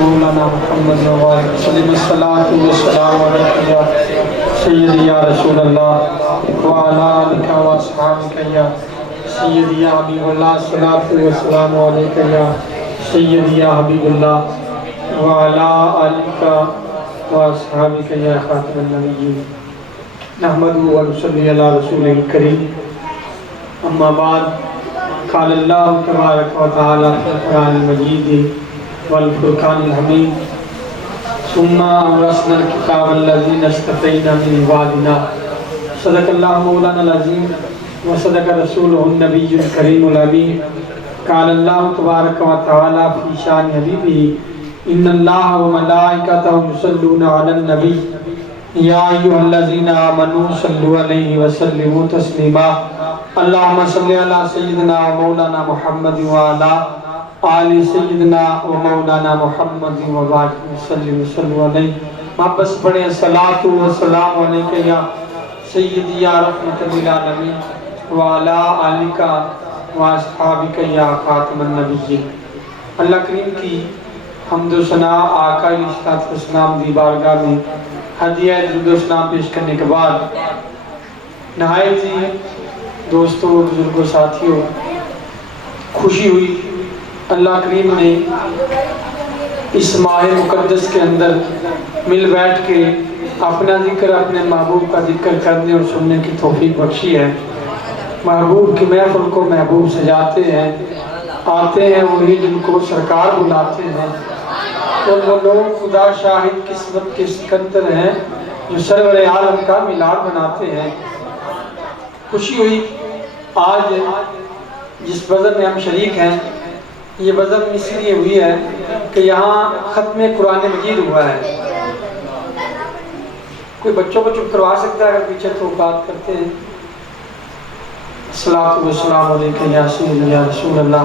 مولانا محمد وسلم الصلاۃ والسلام علیک یا سیدی یا رسول اللہ وعلی آلک و اصحابک یا سیدی یا حبیب اللہ الصلاۃ والسلام علیک یا سیدی یا حبیب اللہ وعلی آلک و اصحابک یا خاتم النبیین نحمدہ و نصلی علی رسول الکریم اما بعد قال اللہ تبارک و تعالی فی القرآن المجید والفرقان الحمید ثم اورثنا الکتاب الذین اصطفینا من عبادنا صدق اللہ مولانا العظیم وصدق رسولہ النبی الکریم الامین قال اللہ تبارک و تعالی فی شان حبیبہ ان اللہ و ملائکتہ یصلون علی النبی یا ایھا الذین آمنوا صلوا علیہ وسلموا تسلیما اللہم صلی علی سیدنا و مولانا محمد وعلی آل سیدنا و مولانا محمد وبارک وسلم صلوا علیہ واپس پڑھیں صلاۃ و سلام علیک یا سیدی یا رحمت للعالمین وعلی آلک و اصحابک یا خاتم النبیین۔ اللہ کریم کی حمد و ثنا آقا علیہ الصلوۃ والسلام دی بارگاہ میں ہدیہ درود و سلام پیش کرنے کے بعد نہایت ہی دوستوں بزرگوں ساتھیوں خوشی ہوئی اللہ کریم نے اس ماہ مقدس کے اندر مل بیٹھ کے اپنا ذکر اپنے محبوب کا ذکر کرنے اور سننے کی توفیق بخشی ہے۔ محبوب کی محفل کو محبوب سجاتے ہیں، آتے ہیں وہی جن کو سرکار بلاتے ہیں، اور وہ لوگ خدا شاہد قسمت کے سکندر ہیں جو سرور عالم کا میلاد مناتے ہیں۔ خوشی ہوئی آج جس بزم میں ہم شریک ہیں، یہ بزم اس لیے ہوئی ہے کہ یہاں ختم قرآن مجید ہوا ہے۔ کوئی بچوں کو چپ کروا سکتا ہے اگر پیچھے تو بات کرتے ہیں۔ الصلاۃ والسلام علیک یا سیدی یا رسول اللہ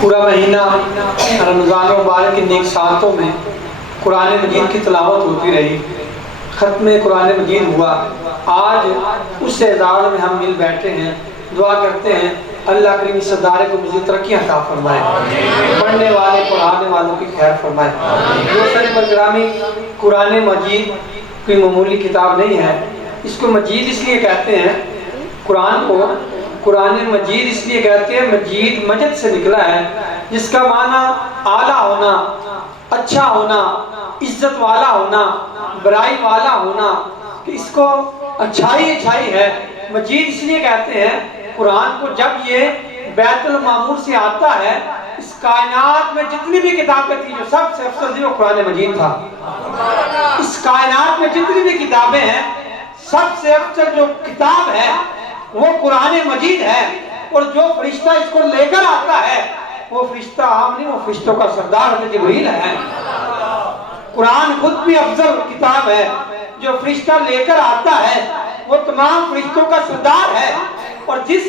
پورا مہینہ رمضان مبارک کے نیک ساعتوں میں قرآن مجید کی تلاوت ہوتی رہی، ختم قرآن مجید ہوا۔ آج اس اعزاز میں ہم مل بیٹھے ہیں، دعا کرتے ہیں اللہ کریم اس ادارے کو مزید ترقی عطا فرمائے، پڑھنے والے پڑھانے والوں کی خیر فرمائے۔ دوستان گرامی، قرآن مجید کوئی معمولی کتاب نہیں ہے۔ اس کو مجید اس لیے کہتے ہیں، قرآن کو قرآن مجید اس لیے کہتے ہیں، مجید مجد سے نکلا ہے جس کا معنی اعلیٰ ہونا، اچھا ہونا، عزت والا ہونا، برائی والا ہونا، کہ اس کو اچھائی اچھائی ہے۔ مجید اس لیے کہتے ہیں قرآن کو، جب یہ بیت المعمور سے آتا ہے، اس کائنات میں جتنی بھی کتابیں تھیں جو سب سے افضل تھی وہ قرآن مجید تھا۔ اس کائنات میں جتنی بھی کتابیں ہیں سب سے افضل جو کتاب ہے وہ قرآن مجید ہے، اور جو فرشتہ اس کو لے کر آتا ہے وہ فرشتہ عام نہیں، وہ فرشتوں کا سردار حضرت جبریل ہے۔ قرآن خود بھی افضل کتاب ہے، جو فرشتہ لے کر آتا ہے وہ تمام فرشتوں کا سردار ہے، اور جس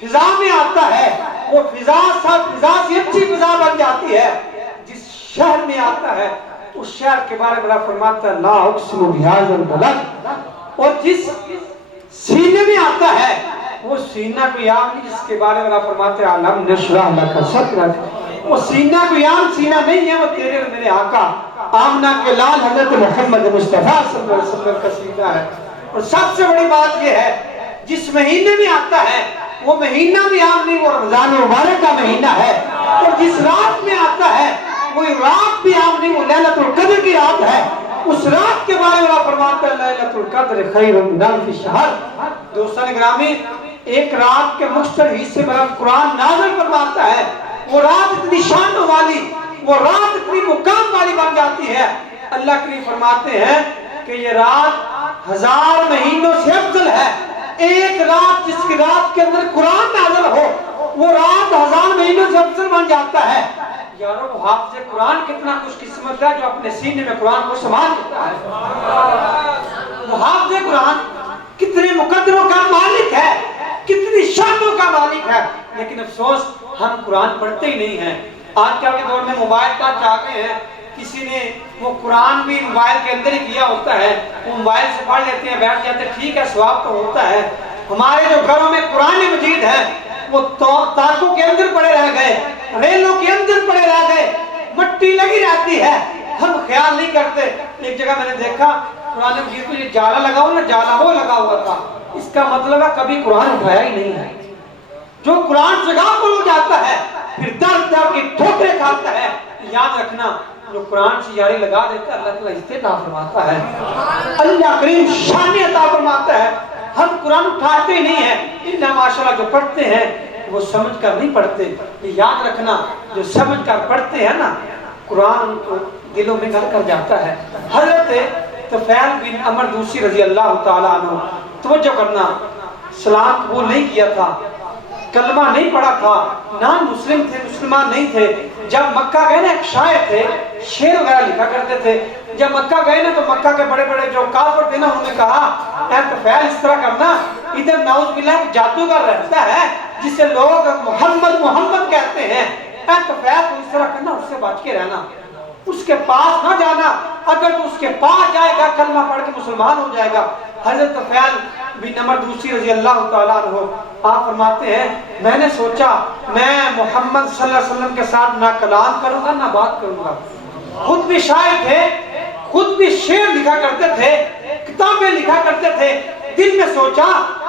فضا میں آتا ہے وہ فضا سے اچھی فضا بن جاتی ہے۔ جس شہر میں آتا ہے اس شہر کے بارے میں اللہ فرماتا ہے لا اقسم بہذا البلد، اور جس سینے میں آتا ہے وہ سینہ کوئی عام نہیں، جس کے بارے میں اللہ فرماتے ہیں علم نشرح لک صدرک، وہ سینہ کوئی عام سینہ نہیں ہے، وہ تیرے اور میرے آقا آمنہ کے لال حضرت محمد مصطفیٰ صلی اللہ علیہ وسلم کا سینہ ہے۔ اور سب سے بڑی بات یہ ہے جس مہینے میں آتا ہے وہ مہینہ بھی عام نہیں، وہ رمضان مبارک کا مہینہ ہے، اور جس رات میں آتا ہے وہ رات بھی عام نہیں، وہ لیلۃ القدر کی رات ہے۔ اس رات کے بارے میں اللہ فرماتا ہے لیلۃ القدر خیر من الف شہر۔ دوستان گرامی، ایک رات کے مشتر حصے میں قرآن نازل فرماتا ہے، وہ رات اتنی شانوں والی، وہ رات اتنی مقام والی بن جاتی ہے۔ اللہ کریم فرماتے ہیں کہ یہ رات 1000 مہینوں سے افضل ہے۔ ایک رات جس کی رات کے اندر قرآن نازل ہو وہ رات 1000 مہینوں سے افضل بن جاتا ہے۔ یارو وہ حافظ قرآن کتنا خوش قسمت ہے جو اپنے سینے میں قرآن کو سنبھال لیتا ہے۔ وہ حافظ قرآن کتنے مقدروں کا مالک ہے، کتنی شانوں کا مالک ہے، لیکن افسوس ہم قرآن پڑھتے ہی نہیں ہیں۔ آج کل کے دور میں موبائل ٹچ آ گئے ہیں، کسی نے وہ قرآن بھی موبائل کے اندر ہی کیا ہوتا ہے، وہ موبائل سے پڑھ لیتے ہیں، بیٹھ جاتے ہیں، ٹھیک ہے ثواب تو ہوتا ہے۔ ہمارے جو گھروں میں قرآن مجید ہے وہ تاکوں کے اندر پڑے رہ گئے، ریلوں کے اندر پڑے رہ گئے، مٹی لگی رہتی ہے، ہم خیال نہیں کرتے۔ ایک جگہ میں نے دیکھا قرآن مجید کو یہ جالا لگا ہوا نا، جالا وہ لگا ہوا تھا، اس کا مطلب ہے کبھی قرآن اٹھایا ہی نہیں ہے۔ جو قرآن سے غافل ہو جاتا ہے پھر در در کی ٹھوکریں کھاتا ہے۔ یاد رکھنا جو قرآن سے یاری لگا دیتا ہے اللہ تعالیٰ استعطا فرماتا ہے، اللہ کریم شان عطا فرماتا ہے۔ ہم قرآن اٹھاتے نہیں ہیں، انہا ماشاءاللہ جو پڑھتے ہیں وہ سمجھ کر نہیں پڑھتے۔ یاد رکھنا جو سمجھ کر پڑھتے ہیں نا قرآن کو دلوں میں گھر کر جاتا ہے۔ حضرت طفیل بن عمر دوسی رضی اللہ تعالیٰ عنہ، توجہ کرنا، سلام قبول نہیں کیا تھا، کلمہ نہیں پڑھا تھا، نان مسلم تھے، مسلمان نہیں تھے۔ جب مکہ گئے نا، ایک شاعر تھے، شعر وغیرہ لکھا کرتے تھے، جب مکہ گئے نا تو مکہ کے بڑے بڑے جو کافر تھے نا انہوں نے کہا اے طفیل اس طرح کرنا، ادھر نعوذ باللہ ایک جادوگر رہتا ہے جسے لوگ محمد محمد کہتے ہیں، اے طفیل تو اس طرح کرنا، اس سے بچ کے رہنا، اس کے پاس نہ جانا، اگر تو اس کے پاس جائے گا کلمہ پڑھ کے مسلمان ہو جائے گا۔ حضرت طفیل بن عمر دوسی رضی اللہ تعالیٰ عنہ آپ فرماتے ہیں میں نے سوچا میں محمد صلی اللہ علیہ وسلم کے ساتھ نہ کلام کروں گا نہ بات کروں گا۔ خود بھی شاعر تھے، خود بھی شعر لکھا کرتے تھے، کتابیں لکھا کرتے تھے، دل میں سوچا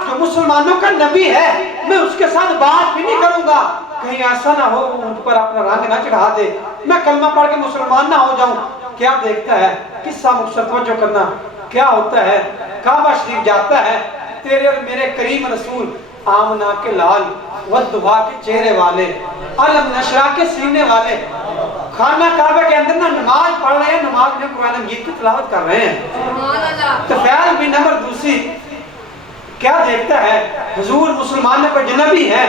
جو مسلمانوں کا نبی ہے میں اس کے ساتھ بات بھی نہیں کروں گا، کہیں ایسا نہ ہو وہ مجھ پر اپنا رنگ نہ چڑھا دے، میں کلمہ پڑھ کے مسلمان نہ ہو جاؤں۔ کیا دیکھتا ہے قصہ مقصد توجہ کرنا، کیا ہوتا ہے کعبہ شریف جاتا ہے، تیرے اور میرے کریم رسول آمنہ کے لال، والضحیٰ کے چہرے والے، علم نشرہ کے سینے والے، خانہ کعبہ کے اندر نہ نماز پڑھ رہے ہیں، نماز میں قرآن مجید کی تلاوت کر رہے ہیں۔ طفیل بن عمر دوسی کیا دیکھتا ہے حضور مسلمانوں پر جنبی ہے،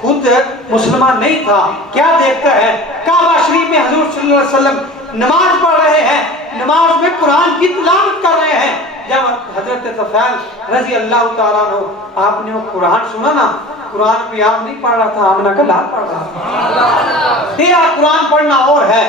خود مسلمان نہیں تھا، کیا دیکھتا ہے کعبہ شریف میں حضور صلی اللہ علیہ وسلم نماز پڑھ رہے ہیں، نماز میں قرآن کی تلاوت کر رہے ہیں۔ جب حضرت طفیل رضی اللہ تعالیٰ عنہ آپ نے وہ قرآن سنا نا، قرآن پہ آپ نہیں پڑھ رہا تھا، آمنہ کا لال پڑھ رہا تھا۔ تیرا قرآن پڑھنا اور ہے،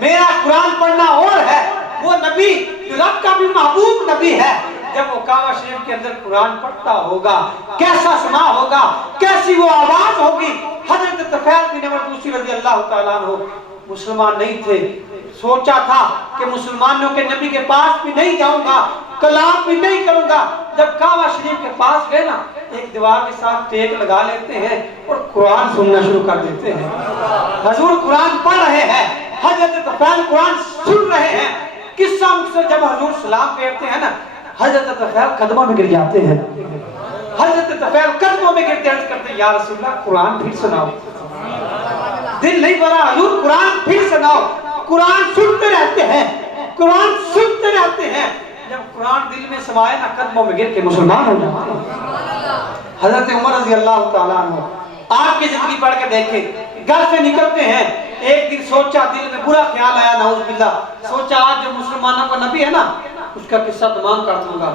میرا قرآن پڑھنا اور ہے، وہ نبی جو رب کا بھی محبوب نبی ہے جب وہ کعبہ شریف کے اندر قرآن پڑھتا ہوگا کیسا سنا ہوگا، کیسی وہ آواز ہوگی۔ حضرت طفیل بن عمر دوسی رضی اللہ تعالیٰ عنہ مسلمان نہیں تھے، سوچا تھا کہ مسلمانوں کے نبی کے پاس بھی نہیں جاؤں گا، کلام بھی نہیں کروں گا۔ جب کعبہ شریف کے پاس گئے نا ایک دیوار کے ساتھ ٹیک لگا لیتے ہیں اور قرآن سننا شروع کر دیتے ہیں۔ حضور قرآن پڑھ رہے ہیں، حضرت طفیل قرآن سن رہے ہیں۔ قصہ مقصد جب حضور سلام پھیرتے ہیں نا حضرت طفیل قدموں میں گر جاتے ہیں، حضرت طفیل قدموں میں گر عرض کرتے ہیں یا رسول اللہ قرآن پھر سناؤ۔ دل نہیں بھرا، حضور قرآن پھر سناؤ۔ قرآن سنتے رہتے ہیں، قرآن سنتے رہتے ہیں، جب قرآن دل میں سمائے نا قدموں میں گر کے مسلمان ہو جاتے ہیں۔ حضرت عمر رضی اللہ تعالیٰ عنہ آپ کی زندگی پڑھ کے دیکھیں، گھر سے نکلتے ہیں، ایک دن سوچا دل میں برا خیال آیا نعوذ باللہ، سوچا آج جو مسلمانوں کا نبی ہے نا اس کا قصہ تمام کر دوں گا،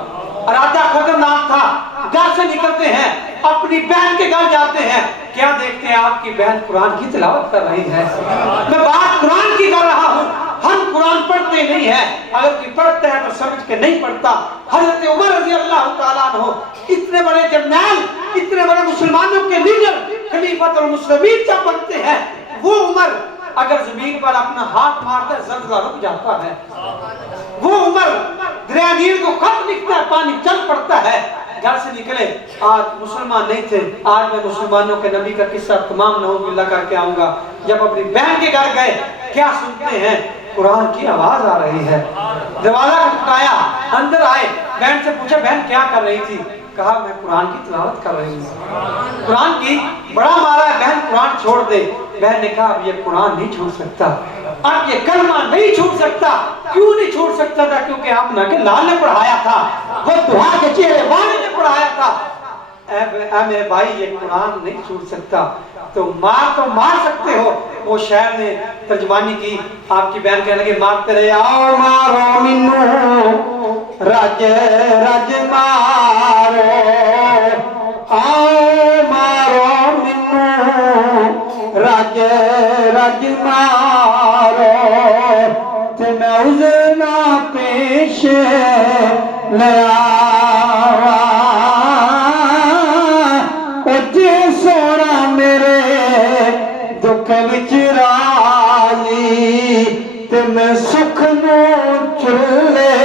ارادہ خطرناک تھا۔ گھر سے نکلتے ہیں، اپنی بہن کے گھر جاتے ہیں، کیا دیکھتے ہیں آپ کی بہن قرآن کی تلاوت کر رہی ہے۔ میں بات قرآن کی کر رہا ہوں، ہم قرآن پڑھتے نہیں ہیں، اگر کوئی پڑھتا ہے تو سمجھ کے نہیں پڑھتا۔ حضرت عمر رضی اللہ تعالیٰ عنہ اتنے بڑے جرنیل، اتنے بڑے مسلمانوں کے لیڈر، خلیفۃ المسلمین جب بنتے ہیں، وہ عمر اگر زمین پر اپنا ہاتھ مارتا ہے زلزلہ رک جاتا ہے، وہ عمر دریا نیل کو خط لکھتا ہے پانی چل پڑتا ہے۔ گھر سے نکلے، آج مسلمان نہیں تھے، آج میں مسلمانوں کے نبی کا قصہ تمام نعوذ باللہ کر کے آؤں گا۔ جب اپنی بہن کے گھر گئے کیا سنتے ہیں قرآن کی آواز آ رہی ہے، دروازہ کھٹکھٹایا، اندر آئے، بہن سے پوچھا بہن کیا کر رہی تھی، کہا میں قرآن کی تلاوت کر رہی ہوں۔ قرآن کی بڑا مارا ہے، بہن قرآن چھوڑ دے۔ بہن نے کہا اب یہ قرآن نہیں چھوڑ سکتا، اب یہ کلمہ نہیں چھوڑ سکتا۔ کیوں نہیں چھوڑ سکتا تھا؟ کیونکہ آمنہ کے لال نے پڑھایا تھا، وہ دعا کے چہرے والے نے پڑھایا تھا۔ اے میرے بھائی یہ قرآن نہیں چھوڑ سکتا، تو مار سکتے ہو۔ وہ شاعر نے ترجمانی کی، آپ کی بہن کہنے لگے مارتے رہے، آؤ مارو منو رج رج مارو، آؤ مارو منو رج رج مارو، تے میں عذر نہ پیش لیا اجے سونا میرے دکھ وچ راضی تے میں سکھ نو چلے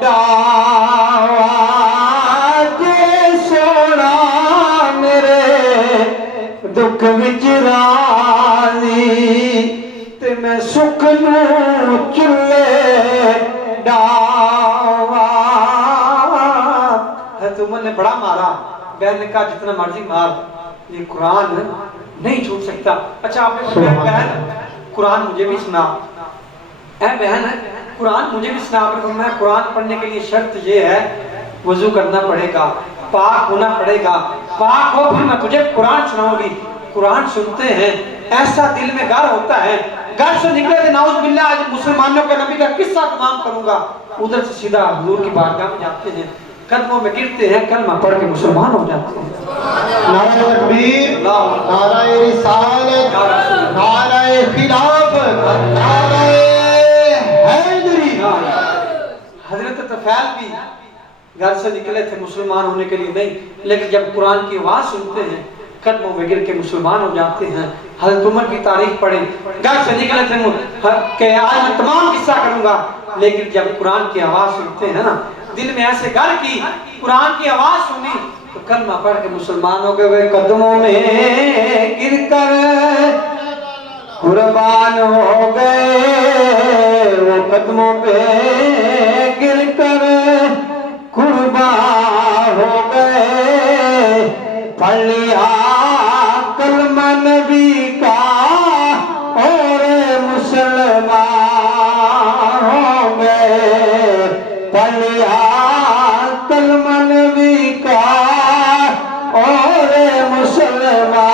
ڈاوا جے سونا میرے دکھ وچ راضی تے میں سکھ نو چلے ڈاوا۔ حضرت عمر نے بڑا مارا، بہن نے کہا جتنا مرضی مار، یہ قرآن نہیں چھوٹ سکتا۔ اچھا آپ نے فرمایا بہن قرآن مجھے بھی سنا، اے بہن قرآن مجھے بھی سنا۔ آپ نے فرمایا قرآن پڑھنے کے لیے شرط یہ ہے وضو کرنا پڑے گا، پاک ہونا پڑے گا، پاک ہو پھر میں تجھے قرآن سناؤں گی۔ قرآن سنتے ہیں ایسا دل میں گر ہوتا ہے، گر سے نکلے تھے نعوذ باللہ آج مسلمانوں کے نبی کا قصہ تمام کروں گا، ادھر سے سیدھا حضور کی بارگاہ میں جاتے ہیں، قدموں میں گرتے ہیں، کلمہ پڑھ کے مسلمان ہو جاتے ہیں۔ نعرہ تکبیر، نعرہ رسالت، نعرہ خلافت، نعرہ حیدری۔ حضرت طفیل بھی گھر سے نکلے تھے مسلمان ہونے کے لیے نہیں، لیکن جب قرآن کی آواز سنتے ہیں قدموں میں گر کے مسلمان ہو جاتے ہیں۔ حضرت عمر کی تاریخ پڑھیں، گھر سے نکلے تھے کہ آج میں تمام قصہ کروں گا، لیکن جب قرآن کی آواز سنتے ہیں نا دل میں ایسے گر کی، قرآن کی آواز سنی تو کلمہ پڑھ کے مسلمان ہو گئے۔ قدموں میں گر کر قربان ہو گئے، وہ قدموں پہ گر کر قربان ہو گئے، پڑھ لیا کلمہ نبی کا اور مسلمان ہو گئے، پڑھ لیا کلمہ نبی کا اور مسلمان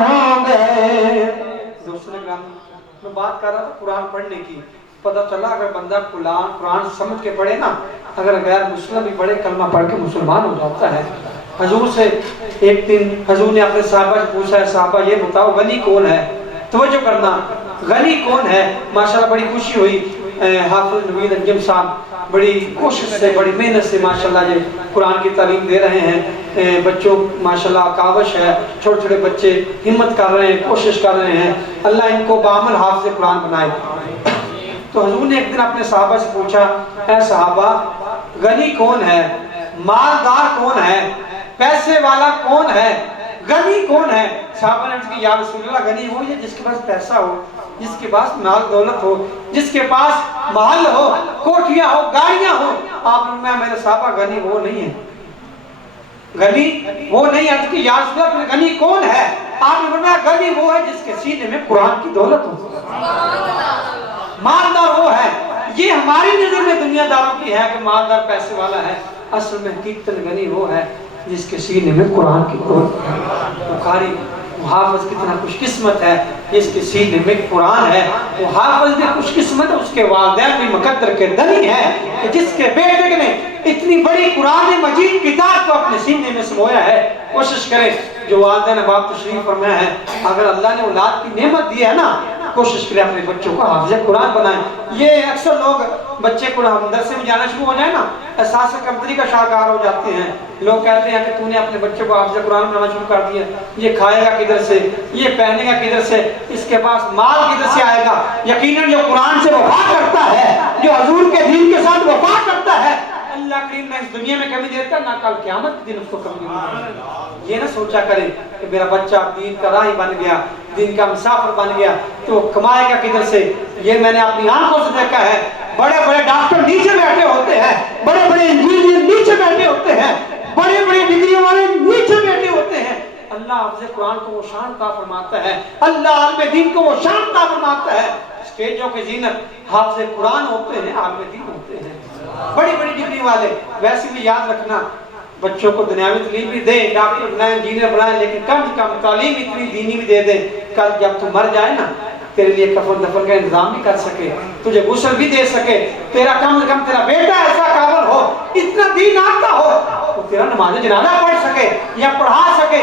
ہو گئے۔ دوسرے گرام میں بات کر رہا تھا قرآن پڑھنے کی، پتہ چلا اگر بندہ قرآن سمجھ کے پڑھے نا، اگر غیر مسلم بھی پڑھے کلمہ پڑھ کے مسلمان ہو جاتا ہے۔ حضور سے ایک دن حضور نے اپنے صحابہ سے پوچھا ہے صحابہ یہ بتاؤ غنی کون ہے؟ توجہ کرنا، غنی کون ہے؟ ماشاءاللہ بڑی خوشی ہوئی، حافظ نوید انجم صاحب بڑی کوشش سے بڑی محنت سے ماشاءاللہ یہ قرآن کی تعلیم دے رہے ہیں، بچوں ماشاءاللہ کاوش ہے، چھوٹے چھوٹے بچے ہمت کر رہے ہیں، کوشش کر رہے ہیں، اللہ ان کو بعمل حافظ قرآن بنائے۔ تو حضور نے ایک دن اپنے صحابہ سے پوچھا اے صحابہ غنی کون ہے؟ مالدار کون ہے؟ پیسے والا کون ہے؟ غنی کون ہے؟ صحابہ نے کہا یا رسول اللہ غنی وہ جس کے پاس پیسہ ہو، جس کے پاس مال دولت ہو، جس کے پاس محل ہو، کوٹھیاں ہو، گاڑیاں ہو۔ آپ نے فرمایا میرے صحابہ غنی وہ نہیں ہے، غنی وہ نہیں ہے۔ کہ یا رسول اللہ غنی کون ہے؟ آپ نے فرمایا غنی وہ ہے جس کے سینے میں قرآن کی دولت ہو، مالدار وہ ہے۔ یہ ہماری نظر میں دنیا داروں کی ہے کہ مالدار پیسے والا ہے، اصل میں حقیقت غنی وہ ہے جس کے سینے میں قرآن کی دولت ہے۔ بخاری وہ حافظ کتنا خوش قسمت ہے جس کے سینے میں قرآن ہے، وہ حافظ بھی خوش قسمت ہے، اس کے والدین بھی مقدر کے دنی ہے کہ جس کے بیٹے نے اتنی بڑی قرآن مجید کتاب کو اپنے سینے میں سمویا ہے۔ کوشش کریں جو والدین باپ تشریف فرمایا ہے، اگر اللہ نے اولاد کی نعمت دی ہے نا کوشش کریں اپنے بچوں کو حافظ قرآن بنائیں۔ یہ اکثر لوگ بچے قرآن مدرسے میں جانا شروع ہو جائے نا احساس کمتری کا شاہکار ہو جاتے ہیں، لوگ کہتے ہیں کہ تو نے اپنے بچوں کو حافظ قرآن بنانا شروع کر دیا، یہ کھائے گا کدھر سے، یہ پہنے گا کدھر سے، اس کے پاس مال کدھر سے آئے گا؟ یقیناً جو قرآن سے وفا کرتا ہے، جو حضور کے دین کے ساتھ وفا کرتا ہے، اللہ کریم نہ اس دنیا میں کمی دیتا ہے نہ کل قیامت کے دن اس کو کمی دیتا۔ یہ نہ سوچا کرے کہ میرا بچہ دین کا راہی بن گیا، دین کا مسافر بن گیا تو وہ کمائے گا کدھر سے۔ یہ میں نے اپنی آنکھوں سے دیکھا ہے، بڑے بڑے ڈاکٹر نیچے بیٹھے ہوتے ہیں، بڑے بڑے انجینئر نیچے بیٹھے ہوتے ہیں، بڑے بڑے ڈگری والے نیچے بیٹھے ہوتے ہیں۔ اللہ حافظ قرآن کو وہ شان عطا فرماتا ہے، اللہ عالم دین کو وہ شان عطا فرماتا ہے۔ اسٹیجوں کی زینت حافظ قرآن ہوتے ہیں، عالم دین ہوتے ہیں، بڑی بڑی ڈگری والے۔ ویسے بھی یاد رکھنا بچوں کو دنیاوی تعلیم بھی دیں، ڈاکٹر بنائیں، انجینئر بنائیں، لیکن کم سے کم تعلیم اتنی دینی بھی دے دیں کل جب تو مر جائے نا تیرے لیے کفن دفن کا انتظام بھی کر سکے، تجھے غسل بھی دے سکے، تیرا کم سے کم تیرا بیٹا ایسا قابل ہو، اتنا دین آتا ہو تو تیرا نماز جنازہ پڑھ سکے یا پڑھا سکے،